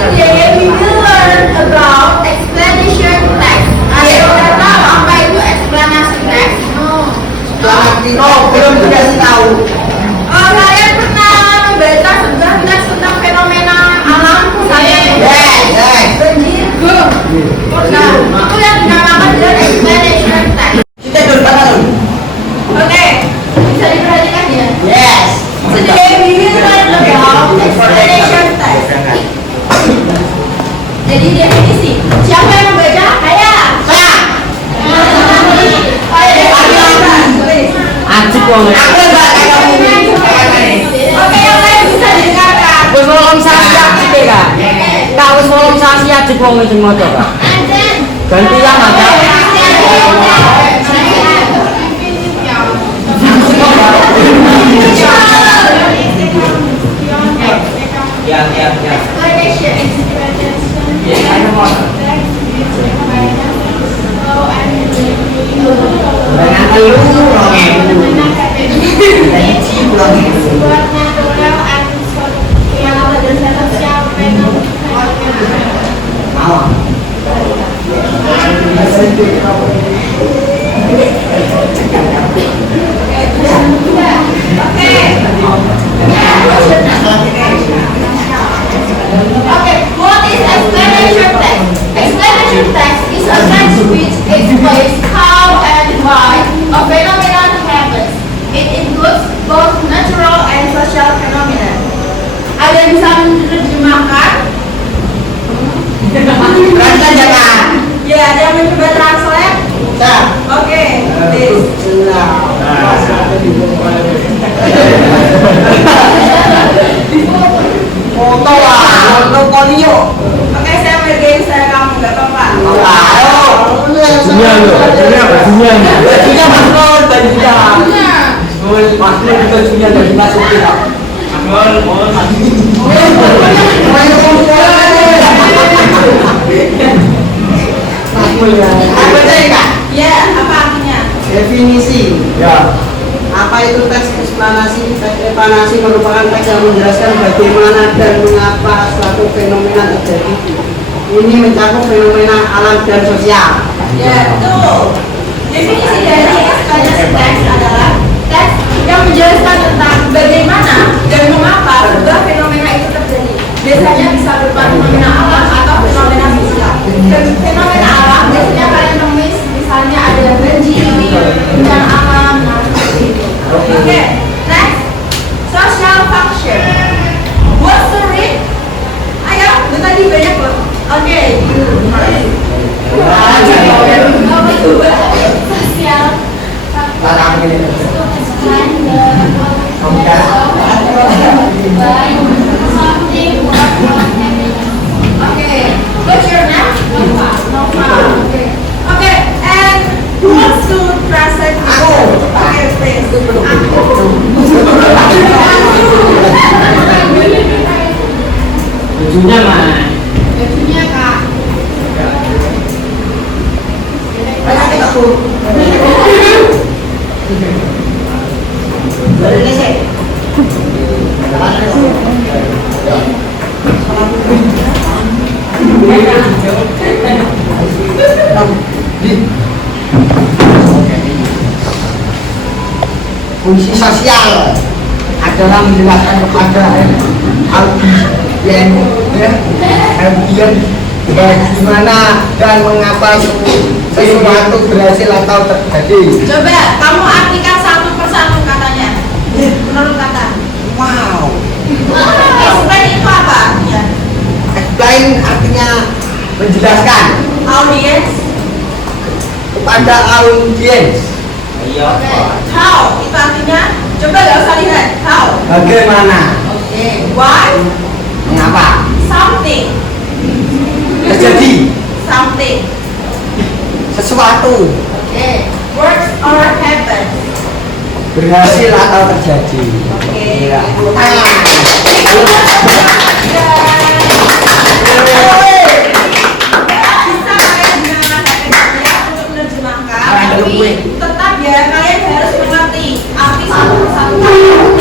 Today we will learn about explanation text. Ayo, tahu apa itu eksplanasi teks? Belum dikasih tahu. Kalian pernah membaca sebuah teks tentang fenomena alam? Banjir. Nah, itu yang dinamakan dengan explanation text. Kita dulu tangan. Oke, bisa diperhatikan ya? Yes. Today we will learn about explanation text. Jadi definisi. Siapa yang membaca? Saya. Anjing wong. Aku enggak Oke, yang lain bisa didengarkan. wis wolong sasi aktif Kak. Kak wis wolong sasi ajik wong sing maca Kak. Gantian aja. Ya. Okay, what is explanation text? Explanation text is a text which explains how and why a phenomenon happens. It includes both natural and social phenomena. Ada yang bisa menerjemahkan? Translate jangan. Ya, ada yang mencoba translate? Nah. Oke, please. Foto lah, foto polio. Oke, saya mergain saya kamu, nggak apa-apa. Bajunya masuk, bajunya. Masuk itu bajunya dari masukin. Ya, apa artinya? Definisi. Ya. Apa itu teks eksplanasi? Teks eksplanasi merupakan teks yang menjelaskan bagaimana dan mengapa suatu fenomena terjadi. Ini mencakup fenomena alam dan sosial. Ya, betul. Definisi dari eksplanasi teks adalah teks yang menjelaskan tentang bagaimana dan mengapa sebuah fenomena itu terjadi. Biasanya bisa berupa fenomena alam atau fenomena sosial. Fenomena alam biasanya kalian temuin misalnya ada banjir, bencana alam, nah seperti itu. Oke, next, social function. What's the rate? Ayo, itu tadi banyak loh. Oke, sosial. Okay, what's your name? Nova. Okay, and who wants to translate? Okay, please. Bajunya mah. Bajunya Kak. Fungsi sosial adalah menjelaskan kepada audien bagaimana dan mengapa sesuatu berhasil atau terjadi. Coba kamu artikan satu persatu katanya. Menurut kata. Wow. Explain itu apa artinya? Explain artinya menjelaskan Audience. kepada audiens. Okay. How itu artinya? Coba gak usah lihat. How? Bagaimana? Okay. Why? Mengapa? Something. Terjadi Something. sesuatu Okay. Works or happen. berhasil atau terjadi. Okay. Ah. Bisa tetap ya kalian harus mengerti arti satu persatu.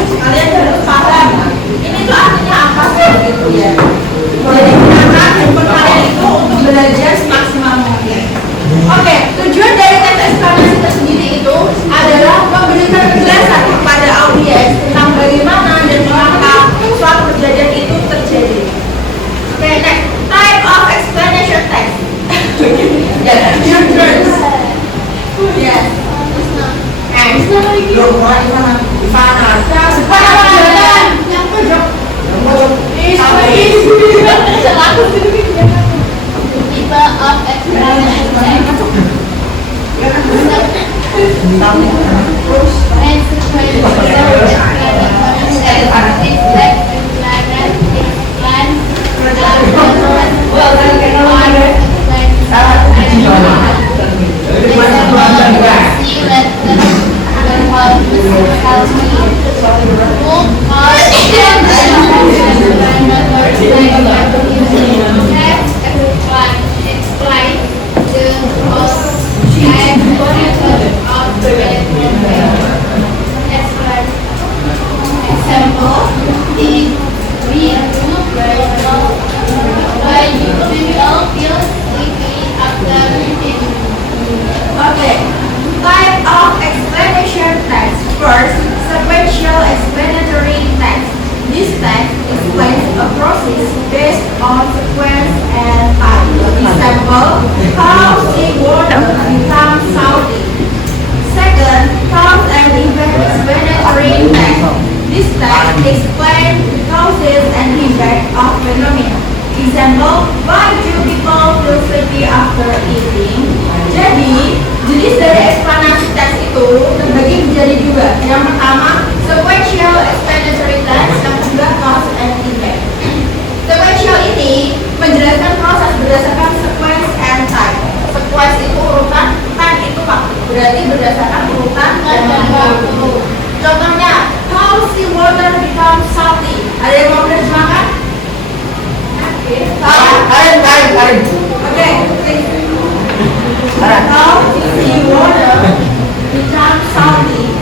Kalian harus paham. Ini tuh artinya apa sih gitu ya. Jadi gunakan handphone kalian itu untuk belajar semaksimal mungkin. Oke, tujuan dari tes eksplanasi tersendiri itu adalah memberikan penjelasan kepada audiens tentang bagaimana dan mengapa suatu kejadian itu terjadi. Oke, next type of explanation text. Children's. Yes. Next. Type of explanation text. Example, if we do why you will feel sleepy after eating. Okay. Type of explanation text. First, sequential explanatory text. This text explains a process based on sequence and time. Example, how seawater becomes salty. Second, cause and effect explanatory text. This text explains the causes and effect of phenomena. Example, why do people feel sleepy after eating? Jadi, jenis dari eksplanasi teks itu terbagi menjadi dua. Yang pertama, sequential explanatory text, yang kedua cause and effect. Sequential ini menjelaskan proses berdasarkan sequence and time. Sequence itu urutan, time itu waktu. Berarti berdasarkan urutan dan waktu. Contohnya, how seawater becomes salty. Ada yang mau menerjemahkan? Karin. Okay, how seawater becomes salty.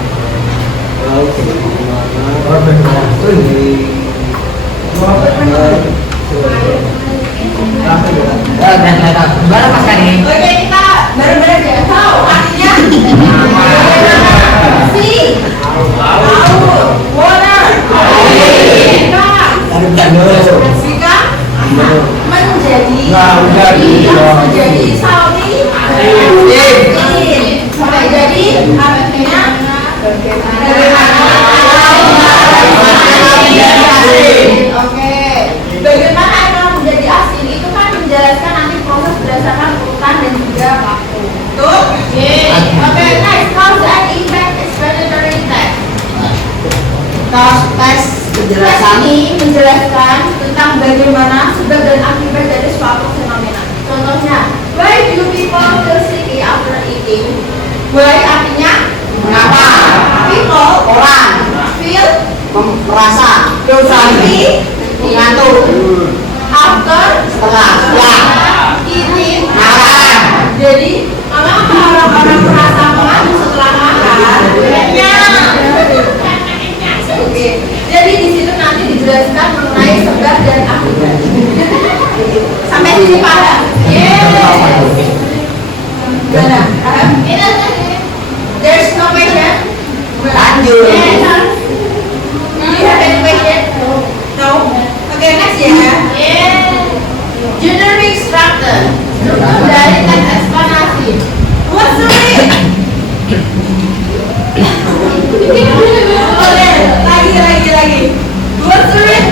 Gimana Mas Karin? Oke, kita bareng-bareng ya. How artinya sea, laut, water, become menjadi salty, jadi artinya oke. Bagaimana akan menjadi asin itu kan menjelaskan nanti proses berdasarkan urutan dan juga waktu. Tuh? Oke, next cause and effect explanatory text. Cause test penjelasan Ini menjelaskan tentang bagaimana sebab dan akibat dari suatu fenomena. Contohnya, why do people feel sleepy after eating? Why artinya mengapa people orang feel merasa sleepy mengantuk after setelah eating. makan. Jadi, mengapa orang-orang merasa mengantuk setelah makan? Oke. Jadi di situ nanti dijelaskan mengenai sebab dan akibat. Sampai sini paham? Gimana? Paham? There's no question? Lanjut. Do you have any question? No? Oke, next ya. Generic structure. Struktur dari teks eksplanasi. What's the read? Oke, lagi. What's the read?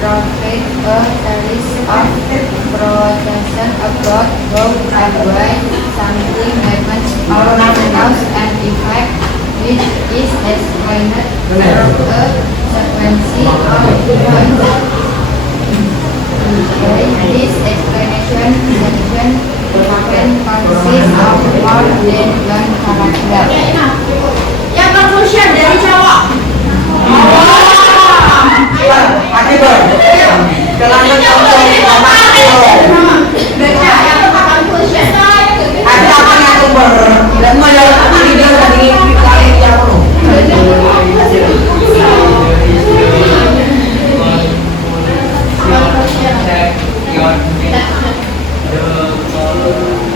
provide a series of processes about how and why something happens or cause and effect, which is explained through a sequence of points. This explanation section can consist of more than one paragraph. Yang conclusion dari cowok. Pakai ber. Kelanjut Baca yang conclusion. ada apa yang aku ber? Dan mau dia tadi kali yang perlu.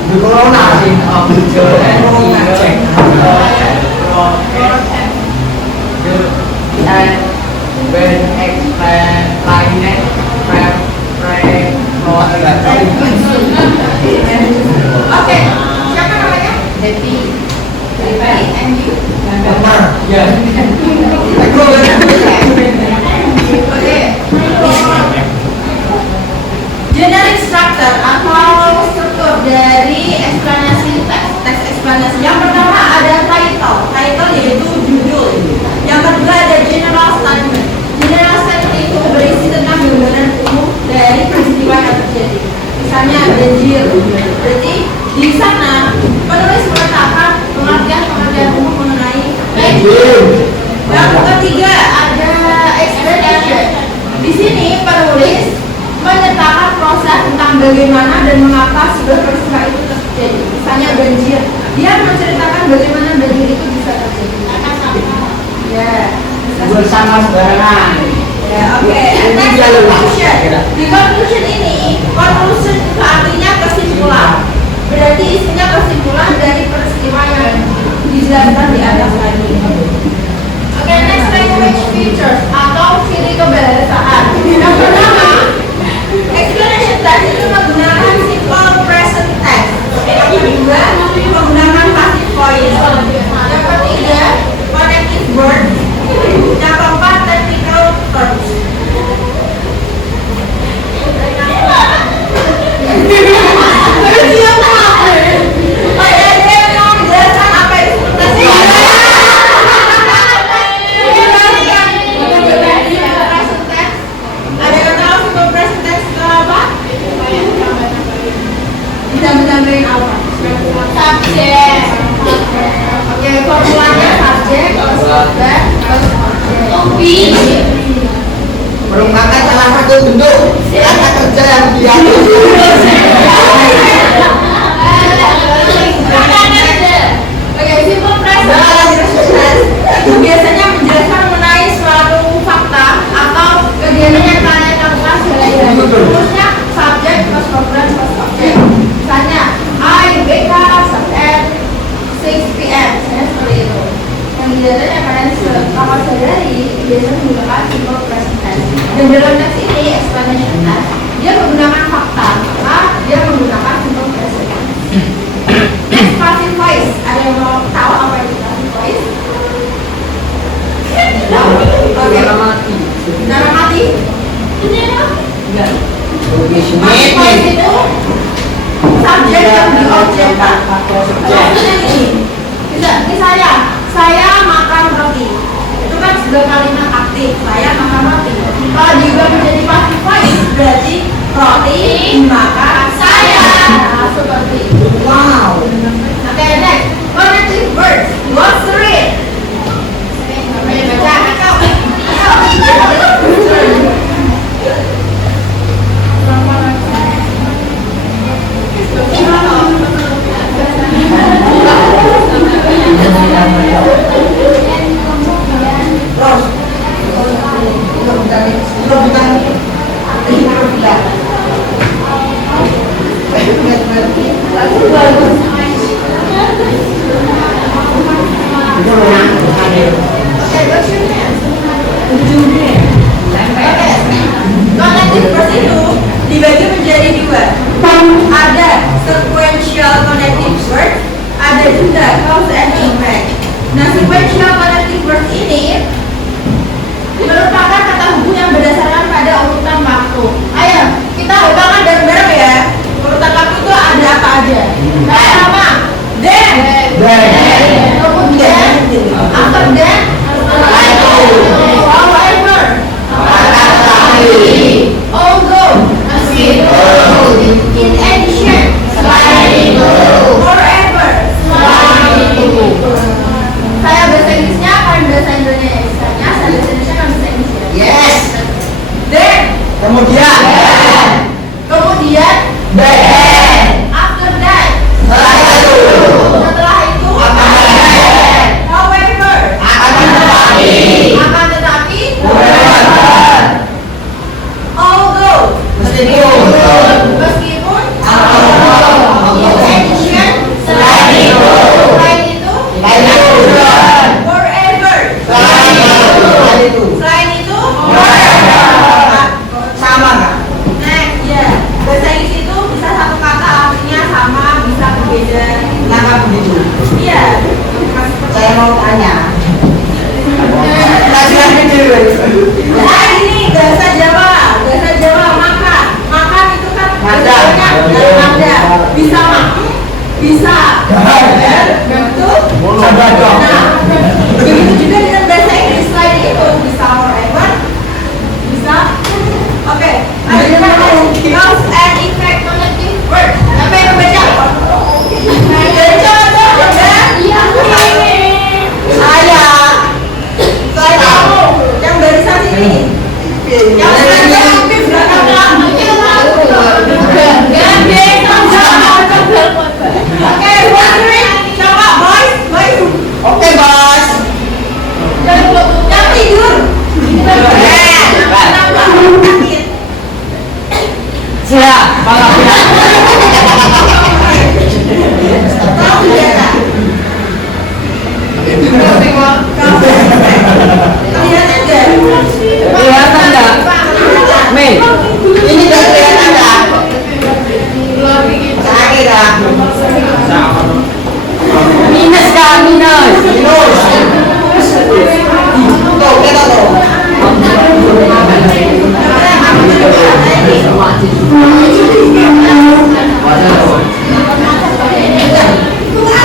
Di corona sih. And when explained Oke, siapa namanya? Happy. And you? ya Oke. Generic structure atau struktur dari eksplanasi teks eksplanasi. Yang pertama ada title yaitu judul. Yang kedua ada general statement. General statement itu berisi tentang gambaran umum dari peristiwa yang terjadi. Misalnya banjir. Berarti di sana penulis mengatakan pengertian umum mengenai banjir. Yang ketiga ada explanation. Di sini penulis menyertakan proses tentang bagaimana dan mengapa sebuah peristiwa itu terjadi. Misalnya banjir, dia menceritakan bagaimana banjir itu bisa terjadi. Ya, bersama sembarangan. ya, oke. Next conclusion. Di conclusion ini, conclusion itu artinya kesimpulan. Berarti isinya kesimpulan dari peristiwa yang dijelaskan di atas tadi. Oke, next language features atau ciri kebahasaan. Yang pertama, explanation text itu menggunakan simple present tense. Yang kedua, menggunakan passive voice. Yang ketiga, connective words. Yang keempat, technical terms. Ada yang tahu simple present tense itu apa? Bisa menambahin apa? Subjek. Oke, formulanya subjek, subjek, objek. Merupakan salah satu bentuk kata kerja yang diatur. Oke, simple present itu biasanya menjelaskan mengenai suatu fakta atau kegiatan yang kalian lakukan sehari-hari. Khususnya subjek plus program plus objek. Misalnya, I wake up at 6 p.m. Misalnya seperti itu. Yang kegiatan yang kalian lakukan sehari-hari biasanya menggunakan simple present tense. Dan dalam teks ini explanation text dia menggunakan fakta, maka dia menggunakan simple present tense. Next, passive voice. Ada yang mau tahu apa itu passive voice? Oke. Cara mati. Passive voice itu subjek yang diobjekkan. Maksudnya gini. Misalnya, saya makan roti. Itu kan sebuah kalimat aktif. Saya makan roti. Kalau diubah menjadi passive voice, berarti roti dimakan saya. Nah, seperti itu. Wow. Oke, next. Connective words. What's the read? Baca. Connective words itu dibagi menjadi dua. Ada sequential connective words, ada juga cause and effect. Nah, sequential connective words ini merupakan kata hubung yang berdasarkan pada urutan Sama. Then. Kemudian after that. However. Although. In addition. Forever. Kayak bahasa Inggrisnya kan bahasa Indonesianya, saya bahasa Indonesia kan bahasa Inggrisnya. Yes. Then. Kemudian. Kemudian. Then. After that. Setelah itu. Setelah itu. However. Akan tetapi. Akan tetapi. However. Although. Meskipun. Meskipun. Although. In addition. Selain itu. Selain itu. Selain itu. Forever. Selain itu. Selain itu. Sama nggak? Next, ya. Bahasa Inggris itu bisa satu kata artinya sama, bisa berbeda. Kenapa begitu? Iya. Saya mau tanya. Kajian kecil. Nah ini bahasa Jawa, makan. Makan itu kan Ada. ada. Bisa makan, bisa betul. Nah, begitu juga dengan bahasa Inggris lain itu bisa forever, bisa. Oke, ada cause and effect connecting word. Apa yang membaca? Dari coba. Iya. Saya kamu yang barisan ini. Yang sengaja aktif belakang. Oke, coba boys. Oke, Bos. Yang tidur. Kenapa? Sakit. Siap, kalau tidak. Tahu tidak? Kelihatan nggak? Kelihatan nggak? Min, Ini nggak kelihatan nggak? Saya kira. minus kah? Minus. Minus. Tuh, kita tuh.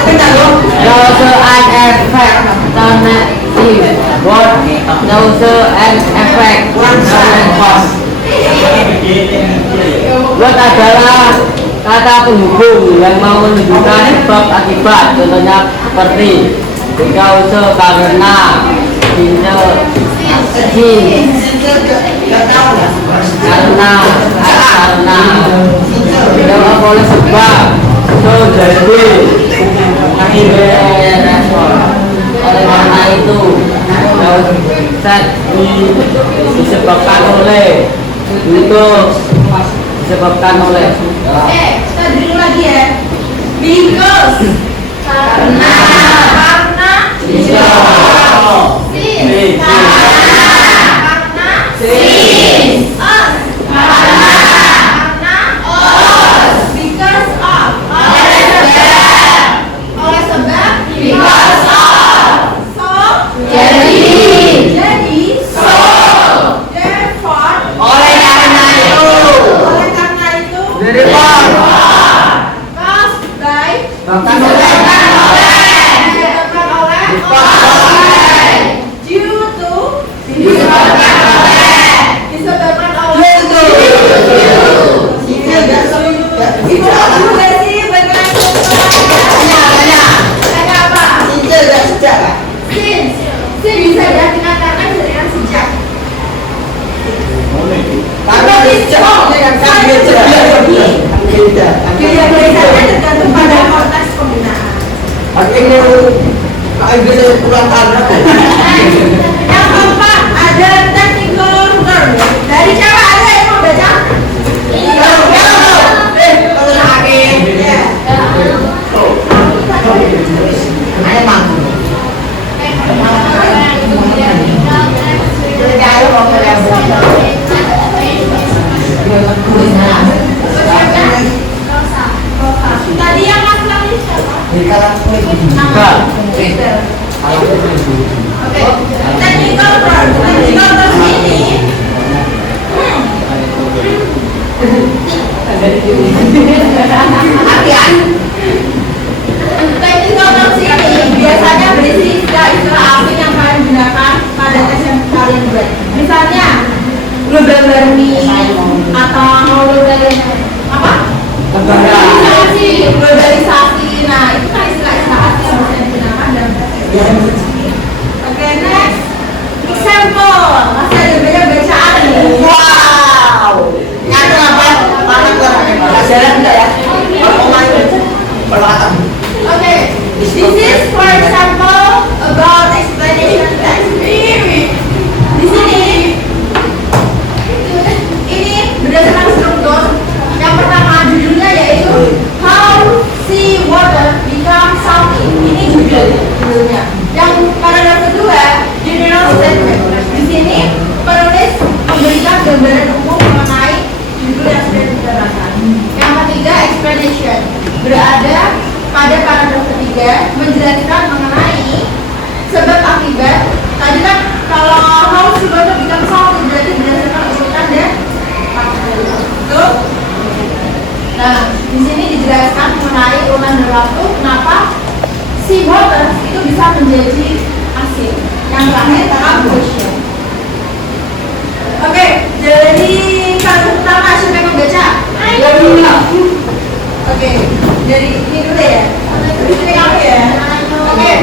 Bentar loh. Cause and effect connecting word. Cause and effect connecting cause. Word adalah kata penghubung yang mau menunjukkan sebab akibat. Contohnya seperti cause karena, Nggak tahu ya. karena, tidak boleh sebab, so jadi, respon. Oleh karena itu, set disebabkan oleh, itu disebabkan oleh. Kita dulu lagi ya. Because. Karena. Since. Karena. Since. Us. Karena. Us. Because of. Oleh sebab. Because of. So. Jadi. So. Therefore. Oleh karena itu. Therefore. Caused by. Bahkan oleh. Due to. Disebabkan oleh. Disebabkan oleh. Sinyal nggak sih? Ibu kamu nggak sih bagaimana? Tanya. Tanya apa? Sinyal nggak sejak lah. Since. Since bisa diartikan karena dengan sejak. Karena sejak ini kan sambil sejak. Beda. Biasanya tergantung pada konteks penggunaan. Akhirnya Pak Inggris pulang tanah. Yang keempat ada technical term. Dari siapa ada yang mau baca? Kalau sakit. Ya. Ada mampu. Jadi mau Tadi yang laki-laki siapa? Enggak. Oke. Technical term. Technical term gambaran umum mengenai judul yang sudah dibicarakan. Yang ketiga, explanation, berada pada paragraf ketiga menjelaskan mengenai sebab akibat. Tadi kan kalau harus sebab akibat pesawat berarti berdasarkan urutan dan faktor. Betul? Nah, di sini dijelaskan mengenai urutan dan waktu kenapa si water itu bisa menjadi asin. Yang terakhir composition. Oke, jadi kasus pertama siapa yang membaca? Oke, dari ini dulu ya. Ini kamu ya. Oke.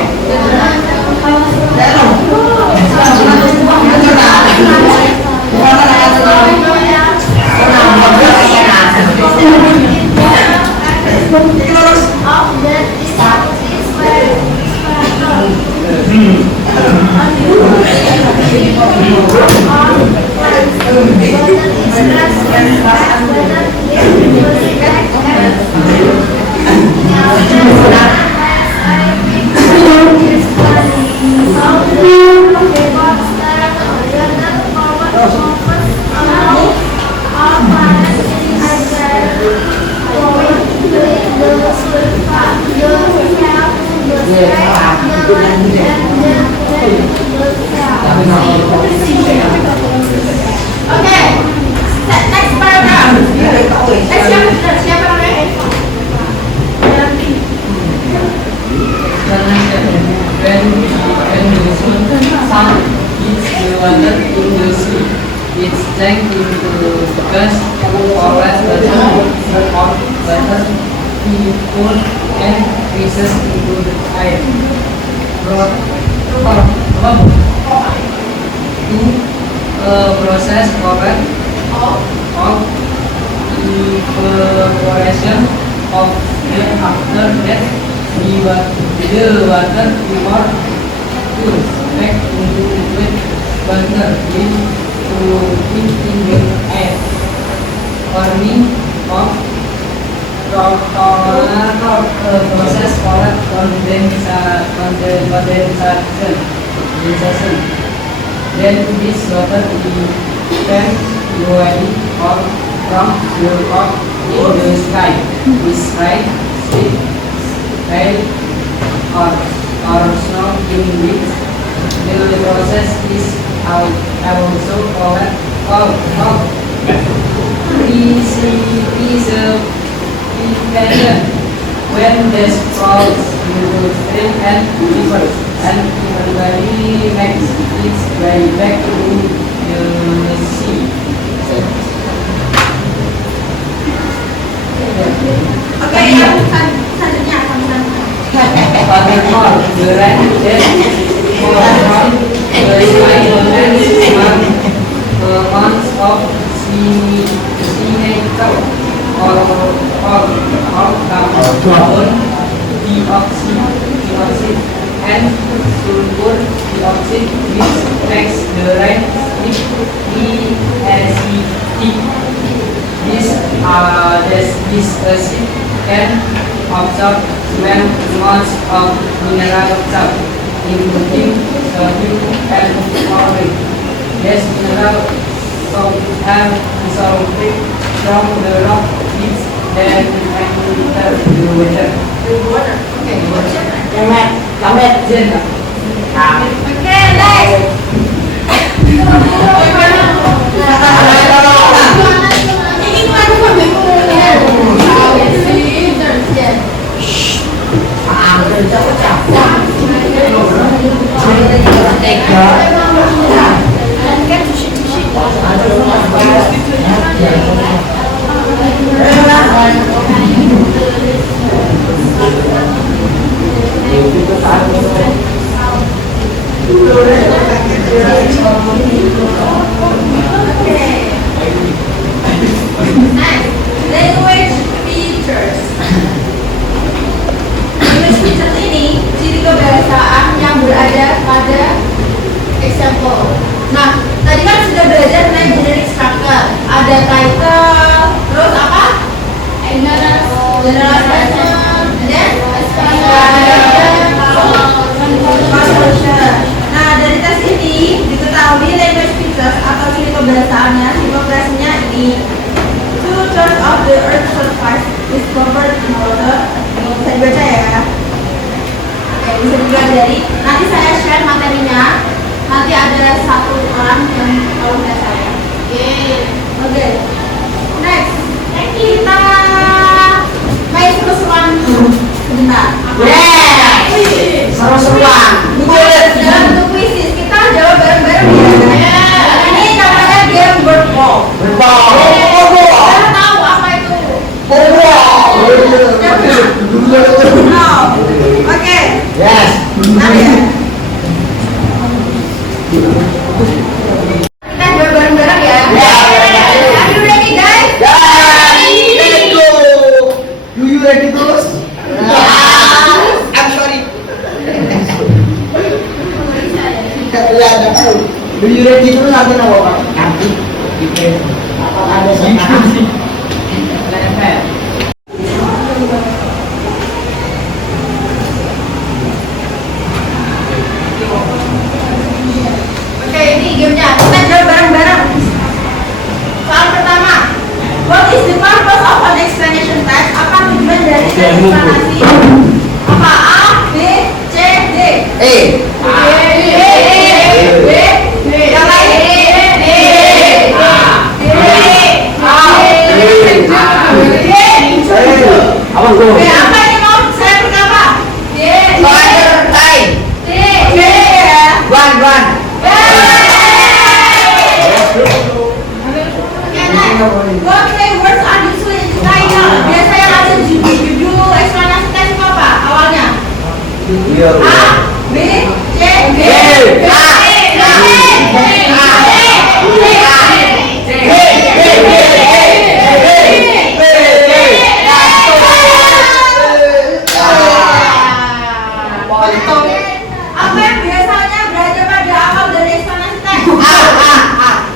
Oke, next paragraph. Siapa namanya? Sun hits the water in the sea. It's tank into the gas or less water be pulled and freezes into the air. Process of evaporation of the after that the water before cools back into liquid water in the air. Forming of process called condensation. Then this water can gradually fall from the top in the sky. This light, sleep, hail, or snow in which the process is also called precipitation. When this falls into stream and rivers and eventually makes its way back to the sea. Oke, yang selanjutnya Furthermore, the rain that falls from the sky months of senator or carbon dioxide and sulfur dioxide, which makes the rain acidic. This acid can absorb small amounts of mineral salts, including sodium and chlorine. These mineral salts have dissolved from the rock which then enter the water. Oke, language features. Language features ini ciri kebahasaan yang berada pada example. Nah, tadi kan sudah belajar tentang generic structure. Ada title, terus apa? General statement, dan conclusion. Nah, dari tes ini diketahui language pembahasannya, simulasinya ini. 2/3 of the Earth's surface is covered in water. Bisa dibaca ya. Oke, bisa dipelajari. Nanti saya share materinya. Nanti ada satu orang yang tahu saya. Oke. Next. Kita main seru-seruan sebentar. Seru-seruan. Dalam bentuk kuisis kita jawab bareng-bareng ya. Ini namanya game word wall. Kita tahu apa itu? No. Oke. Yes. Bentar ya. Kita jawab bareng-bareng ya. Are you ready guys? Let's go. Do you ready terus? I'm sorry. Ya, do you ready terus nanti nama Pak? Nanti. Ada sekarang. Oke, ini gamenya. Kita jawab bareng-bareng. Soal pertama, what is the purpose of an explanation text? Apa tujuan dari eksplanasi? Apa A, B, C, D? B. Yang lain? Apa gua? B apa ini mau saya berapa? D. D. Ya. Ban. What three words are usually in title? Biasanya ada judul eksplanasi teks itu apa awalnya? A, B, C, D. Apa yang biasanya berada pada awal dari eksplanasi teks?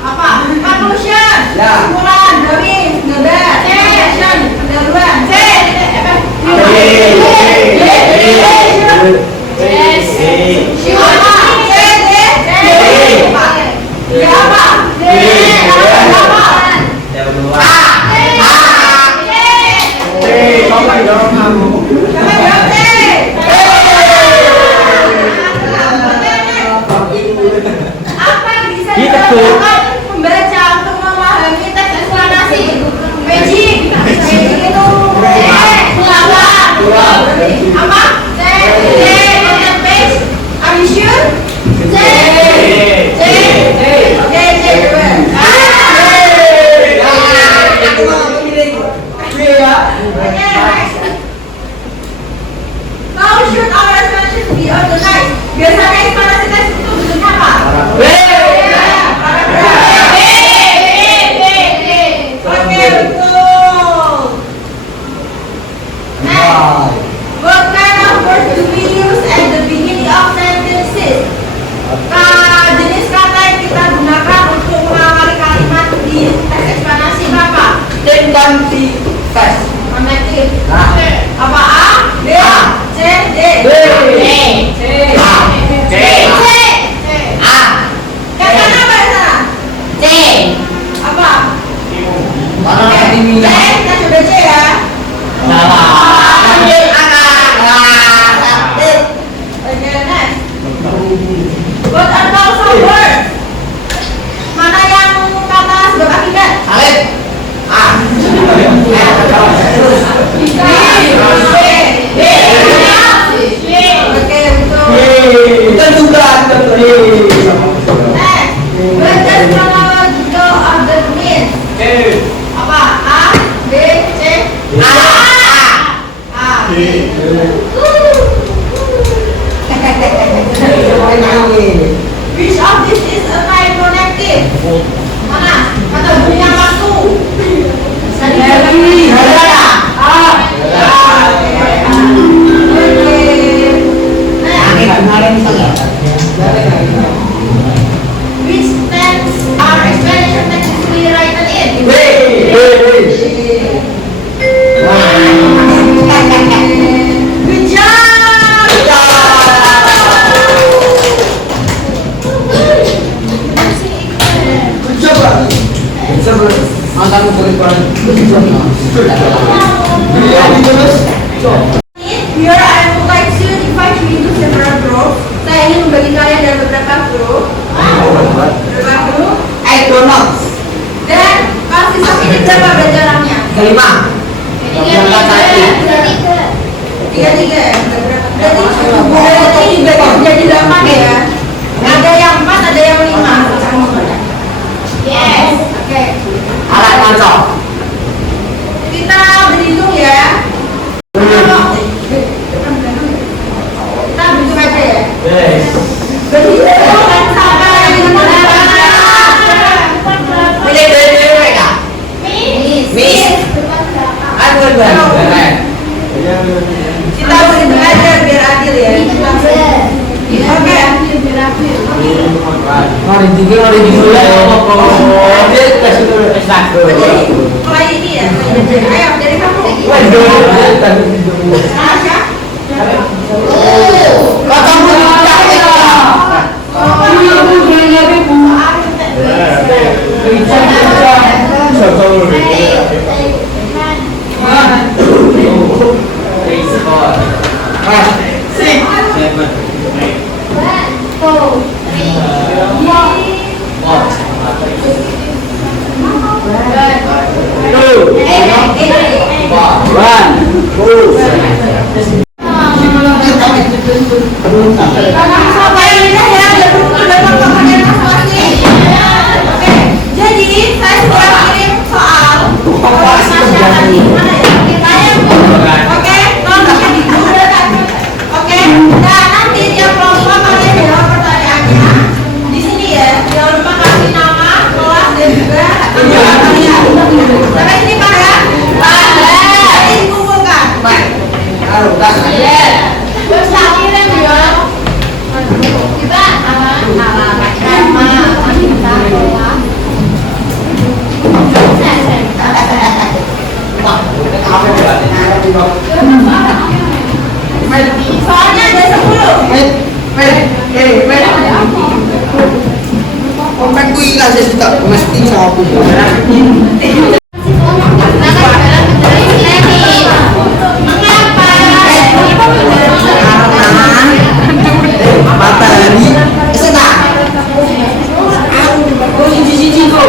Apa? Conclusion, Ya. kesimpulan, domain, ngebar, conclusion, pendahuluan. Apa? C, D, apa? D apa? Apa? Coba jawab C. Apa yang bisa dilakukan pembaca untuk memahami teks eksplanasi? Magic itu melawan. Apa? C, D, content page. Are you sure? C, coba. Oke, next. How should our explanation be organized? Biasanya eksplanasi teks itu bentuknya apa? Oke, betul. Next, what kind of words do we use at the beginning of sentences? Jenis kata yang kita gunakan untuk mengawali kalimat di teks eksplanasi apa? Konektif. Apa A, B, C, D? Yang mana apa yang sana? Apa? C, kita coba C ya. Oke, next. What are causal words? Mana yang kata sebab akibat? B. Oke, Mantan murid paling Iya, terus. Here I would like to divide you into several groups. Saya ingin membagi kalian dalam beberapa grup. Beberapa grup. Donald. Dan kalau siswa ini berapa jaraknya? Kelima. Tiga. Berarti dibagi menjadi 8 ya. Ada yang 4, ada yang 5. Yes. Oke. Alat mancok. Kita berhitung ya. Kita berhitung aja ya. Berhitung sampai kita berhitung aja biar adil ya. Oke. Hari dulu ya. Dia kasih dulu Mulai ini ya. Ayo dari kamu. Asya. Sampai ini ya, biar betul dalam pengertian masing-masing. Oke, jadi saya sudah kirim soal masyarakat di mana ya? Oke, tolong dibuka. Oke, dan nanti tiap kelompok kalian jawab pertanyaannya di sini ya. Jangan lupa kasih nama, kelas dan juga anggapan kalian. Sampai sini Pak ya? Pak, nanti dikumpulkan. Baik. Terus tak kirim ya. Kita soalnya ada 10. Kompak kuwi lah saya suka mesti sapu. Matahari esena. Siji kok.